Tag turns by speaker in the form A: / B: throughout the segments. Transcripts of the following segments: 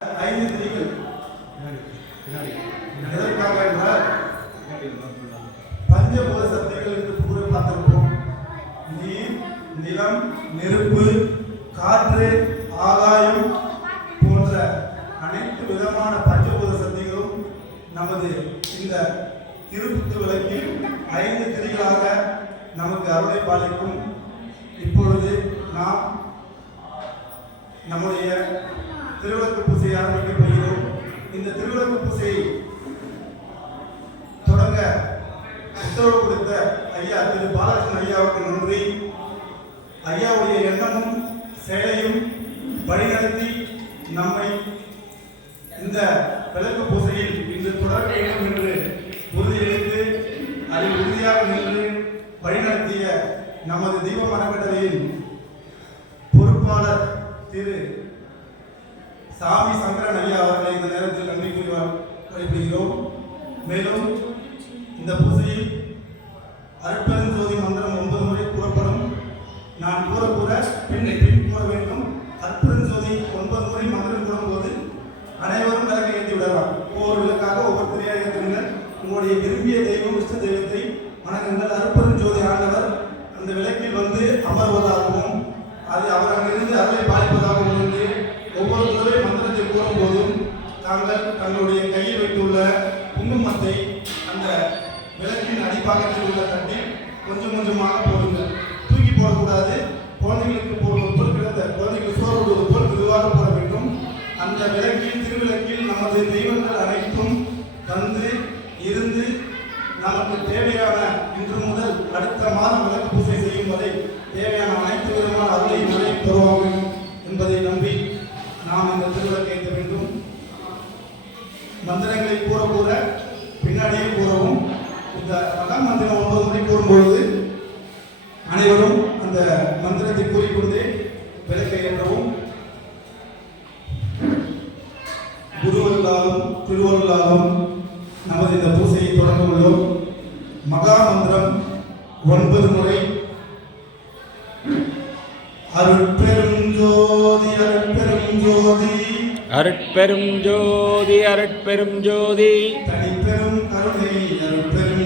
A: ஐந்து திரிகள் எதற்காக என்றால் பஞ்சபூத சக்திகள் என்று கூற பார்த்திருப்போம். நீர் நிலம் நெருப்பு காற்று ஆகாயம் போன்ற அனைத்து விதமான பஞ்சபூத சக்திகளும் நமது இந்த திருப்புத்து விளக்கில் ஐந்து திரிகளாக நமக்கு அருளை பாலிக்கும். இப்பொழுது நாம் நம்முடைய திருவிளக்கு பூசையை ஆரம்பிக்கப் போகிறோம். இந்த திருவிளக்கு பூசையை தொடங்க உத்தரவு கொடுத்த ஐயா திரு பாலகிருஷ்ணன் ஐயாவுக்கு நன்றி. ஐயாவுடைய எண்ணமும் செயலையும் வழிநடத்தி நம்மை இந்த விளக்கு பூசையில் இன்று தொடர வேண்டும் என்று உறுதியளித்து அதில் உறுதியாக நின்று வழிநடத்திய நமது தீப மரக்கட்டளையின் பொறுப்பாளர் திரு சாமி சங்கரன் ஐயா அவர்களை இந்த நேரத்தில் நன்றி கூறி வழிபடுகிறோம் மேலும் இந்த பூசையில் அற்பெருஞ்சோதி மந்திரம் ஒன்பது முறை கூறப்படும் நான் கூற கூற பின் பின் கூற வேண்டும் அற்பெருஞ்சோதி ஒன்பது முறை மந்திரம் கூறும்போது அனைவரும் விளக்கை ஏற்றி விடலாம் ஒவ்வொரு விளக்காக ஒவ்வொரு திரையாக ஏற்றுங்கள் உங்களுடைய விரும்பிய தெய்வம் இஷ்ட தெய்வத்தை வணங்குங்கள் அற்பெருஞ்சோதி ஆண்டவர் அந்த விளக்கில் வந்து அமர்வதாகவும் அது அவர் அங்கிருந்து அருளை பாலிப்பதாகவும் இருந்து ஒவ்வொரு தடவை மந்திரத்தை கூறும் போதும் தாங்கள் தங்களுடைய கையில் வைத்துள்ள குங்குமத்தை அந்த விளக்கின் அடிப்பாகத்தில் உள்ள தட்டில் கொஞ்சம் கொஞ்சமாக போடுங்கள் தூக்கி போடக்கூடாது. குழந்தைகளுக்கு போடுவது போல் கிடந்த குழந்தைகளுக்கு சோறுவது போல் மெதுவாக போட வேண்டும். அந்த விளக்கில் திருவிளக்கில் நமது தெய்வங்கள் அனைத்தும் தந்து இருந்து நமக்கு தேவையான இன்று முதல் அடுத்த மாதம் விளக்கு பூஜை செய்யும் வரை தேவையான அனைத்து விதமான அருளை முறை பெறுவாங்க என்பதை நம்பி நாம் இந்த திருவிளக்கை ஏற்ற வேண்டும். மந்திரங்களை கூற கூற பின்னாடியே கூறவும் இந்த மகா மந்திரம் ஒன்பது முறை கூறும்பொழுது அனைவரும் அந்த மந்திரத்தை கூறிக்கொண்டே விளக்கை ஏற்றவும் குருவருளாலும் திருவருளாலும் நமது இந்த பூசையை தொடங்க உள்ளோம் மகா மந்திரம் ஒன்பது முறை. அருட்பெரும் ஜோதி. அருட்பெரும் ஜோதி
B: அருட்பெரும் ஜோதி.
A: தனிப்பெரும் கருணை அருட்பெரும்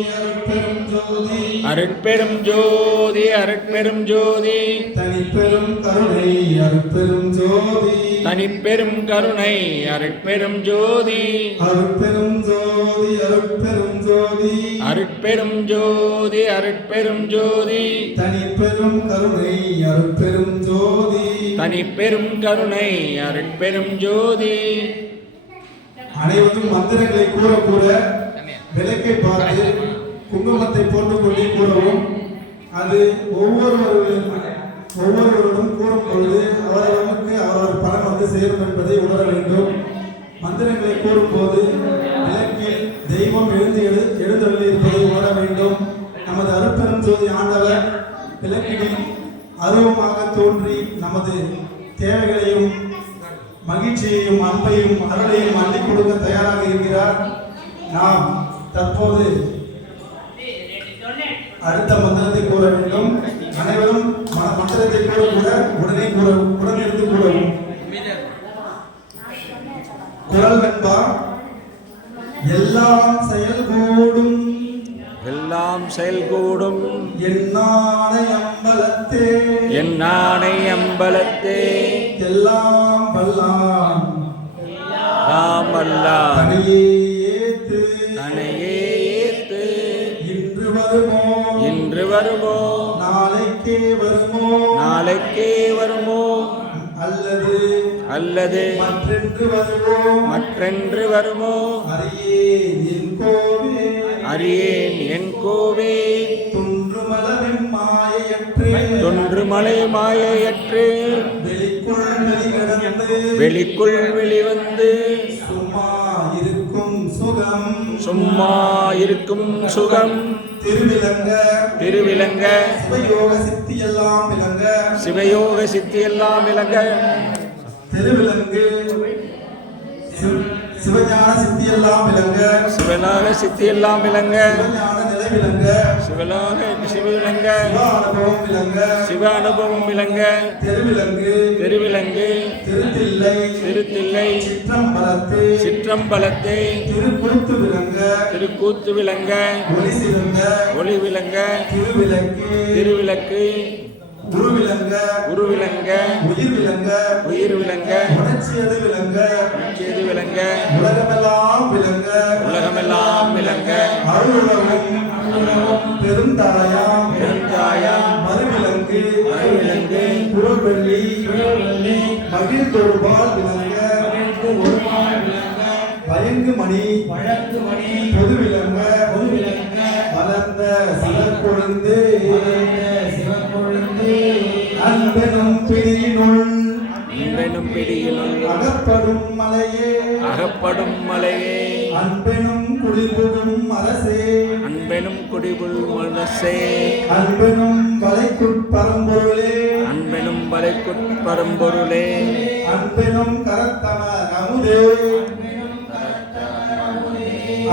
A: அருட்பெரும் ஜோதி.
B: அருட்பெரும் ஜோதி
A: தனிப்பெரும் கருணை அருட்பெரும் ஜோதி.
B: தனிப்பெரும் கருணை அருட்பெரும் ஜோதி.
A: அருட்பெரும் ஜோதி அருட்பெரும் ஜோதி.
B: அருட்பெரும் ஜோதி அருட்பெரும் ஜோதி.
A: தனிப்பெரும் கருணை அருட்பெரும் ஜோதி.
B: தனிப்பெரும் கருணை அருட்பெரும் ஜோதி.
A: அனைவரும் மந்திரங்களை கூற கூற விளக்கை பார்த்து குங்குமத்தை போட்டுக்கொண்டே கூறவும் அது ஒவ்வொருவரும் ஒவ்வொருவரும் கூறும் பொழுது அவரவருக்கு அவரவர் பலன் வந்து சேரும் என்பதை உணர வேண்டும். மந்திரங்களை கூறும்போது விளக்கில் தெய்வம் எழுந்து எழு எழுந்தருளி உணர வேண்டும். நமது அருப்பெரும் ஜோதி ஆண்டவர் விளக்கினில் அருவமாக தோன்றி நமது தேவைகளையும் மகிழ்ச்சியையும் அன்பையும் அருளையும் அள்ளிக் கொடுக்க தயாராக இருக்கிறார். நாம் தற்போது அடுத்த மந்திரத்தை கூற வேண்டும். அனைவரும் மந்திரத்தை கூற கூட உடனே கூற உடனிருந்து கூறவும் குரல் வெண்பா. எல்லாம் செயல்கூடும்.
B: எல்லாம் செயல்கூடும்.
A: என்னானை அம்பலத்தே.
B: என் நாணை அம்பலத்தே.
A: எல்லாம் வல்லான்.
B: ராம் அல்லாஹ்
A: வருமோ? நாளைக்கே வருமோ?
B: நாளைக்கே வருமோ?
A: அல்லது
B: அல்லது
A: மற்றென்று வருவோம்
B: மற்றென்று வருமோ?
A: அறியேன் என் கோவே.
B: அறியேன் என் கோவே.
A: துன்றுமலவின் மாயையற்று.
B: தொன்று மலை மாயையற்று.
A: வெளிக்குள் வெளிகடந்து.
B: வெளிக்குள் வெளிவந்து.
A: சும்மா இருக்கும் சுகம்.
B: சும்மா இருக்கும் சுகம்.
A: திருவிலங்க
B: திருவிலங்க
A: சிவயோக சித்தி எல்லாம் விளங்க.
B: சிவயோக சித்தி எல்லாம் விளங்க
A: திருவிலங்கு சிவஞான சித்தி எல்லாம் விளங்க.
B: சிவலாக சித்தி எல்லாம் விளங்க.
A: சிவஞான விளங்க.
B: சிவலாக சிவ விளங்க.
A: அனுபவம் விளங்க.
B: விளங்க.
A: திருவிலங்கு.
B: திருவிலங்கு.
A: திருத்தில்லை.
B: திருத்தில்லை.
A: சிற்றம்பலத்து.
B: சிற்றம்பலத்தை.
A: திருக்கூத்து விளங்க.
B: திருக்கூத்து விளங்க.
A: ஒளி சிறந்த
B: ஒளி விளங்க.
A: திருவிளக்கு.
B: திருவிளக்கு.
A: குரு விளங்க உயிர் விளங்க
B: உயிர் விளங்க
A: உணர்ச்சியது விளங்க
B: செய்து விளங்க
A: உலகமெல்லாம் விளங்க
B: உலகமெல்லாம் விளங்க
A: அருளவும் பெருந்தாயாம்
B: பெருந்தாயாம்
A: மறுவிலங்கு
B: மறுவிலங்கு
A: புறவெள்ளி மகிழ்ந்தொருபால் விளங்க வயங்கு மணி பொது விளங்க வளர்ந்த சிவக்கொழுந்து அன்பெனும் பிடியினுள்
B: அன்பெனும் பிடியினுள்
A: அகப்படும் மலையே.
B: அகப்படும் மலையே.
A: அன்பெனும் குளிர்புகும் அரசே
B: அன்பெனும் குடிபுள் மனசே
A: அன்பெனும் வலைக்குட்பரம்பொருளே
B: அன்பெனும் வலைக்குட் பரம்பொருளே.
A: அன்பெனும் கரத்தமர் அமுதே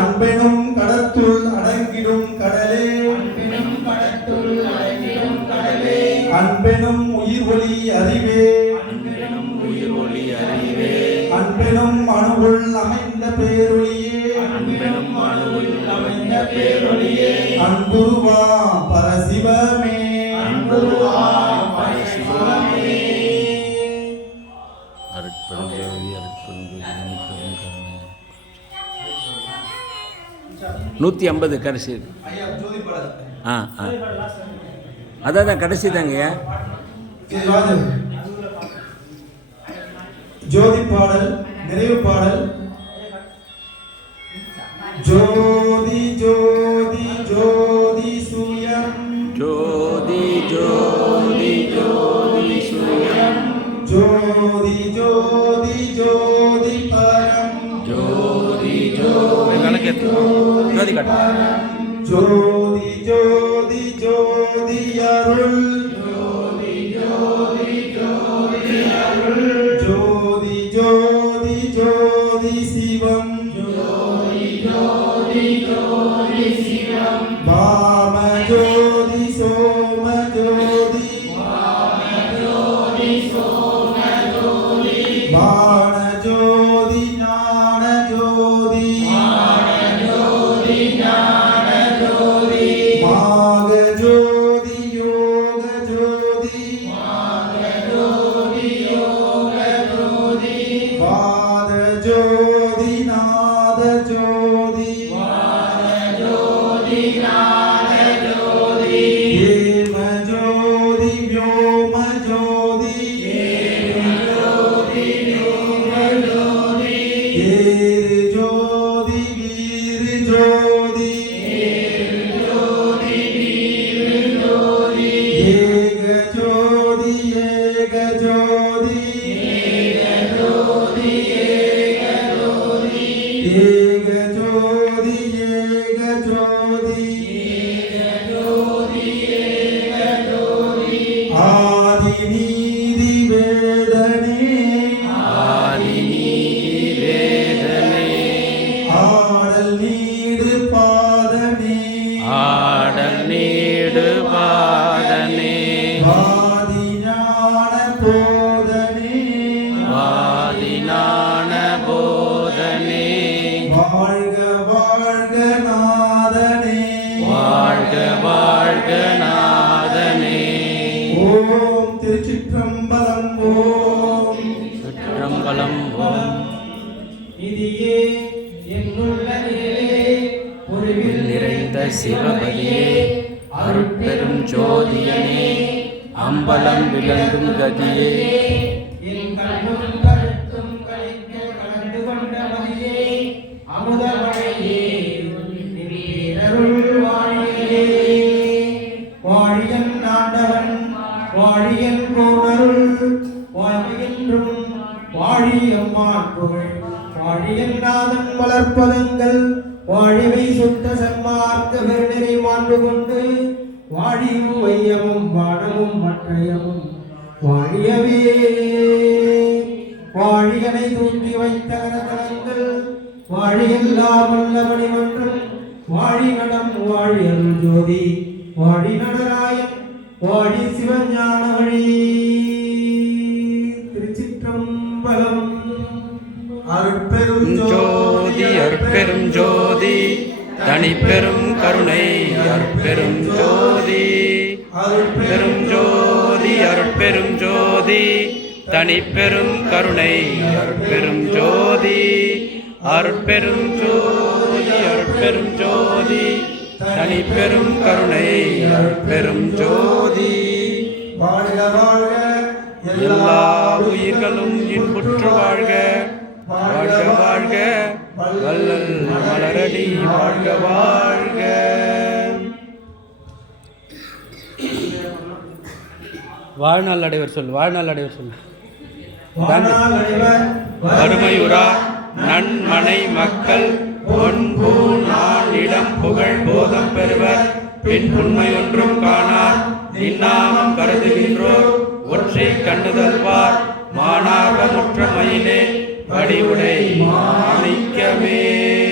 A: அன்பெனும் கடத்துள் அடங்கிடும் கடலே. அன்பெனும் உயிர் ஒளி அறிவே.
B: அன்பெனும் உயிர் ஒளி அறிவே.
A: அன்பெனும் அணுவுள் அமைந்த பேரொளியே.
B: அன்பெனும் அணுவில் அமைந்த பேரொளியே.
A: அன்புருவா பரசிவமே.
B: அருட்பெருஞ்சோதி அருட்பெருஞ்சோதி நூற்றி ஐம்பது
A: பாடல்.
B: ஆ ஆ. அதான் தான் கடைசி தாங்கய்யா.
A: ஜோதி பாடல் நிறைவு பாடல். ஜோதி ஜோதி ஜோதி சுயம்.
B: ஜோதி ஜோதி ஜோதி சூயம்.
A: ஜோதி ஜோதி ஜோதி பரம்.
B: ஜோதி ஜோதி ஜோதி
A: ஜோதி ஜோதி சிவம் வாம ஜோதி வாழ்க நாதனே ஓம் திருச்சிற்றம்பலம் ஓம்.
C: சுற்றம்பலம் ஓம்.
D: இதியே என்னுள்ள நிலையே பொறிவில்
C: நிறைந்த சிவபதியே அருட்பெரும் ஜோதியனே. அம்பலம் விளங்கும் கதியே.
D: வையமும் மற்றயமும் வாழியவே வாழியனை தூண்டி வைத்த கரதலங்கள் வாழியெல்லாம் உள்ள மணிமன்றம் வாழி நடம் வாழி அருள் ஜோதி வாழி நடராயன் வாழி சிவஞான வழி திருச்சிற்றம்பலம்.
A: அற்பெரும்
C: ஜோதி அற்பெரும் ஜோதி. தனிப்பெரும் கருணை அருட்பெரும் ஜோதி. பெரும் ஜோதி அருட்பெரும் ஜோதி. தனிப்பெரும் கருணை அருட்பெரும் ஜோதி. அருட்பெரும் ஜோதி அருட்பெரும் ஜோதி. தனிப்பெரும் கருணை அருட்பெரும் ஜோதி.
A: வாழ்க வாழ்க
C: எல்லா உயிர்களும் இன்புற்று மலரடி வாழ்க வாழ்க. வாழ்நாள் அடைவர் சொல் வாழ்நாள் அடைவர் சொல். வறுமையுறா நன்மனை மக்கள் பொன் பூ நான் இடம் புகழ் போதம் பெறுவர். பின் உண்மை ஒன்றும் காணார் நின்னாமம் கருதுகின்றோர். ஒற்றை கண்ணுதல்வார் மானார்வமுற்ற மயிலே. வடிவுடை மாணிக்கமே.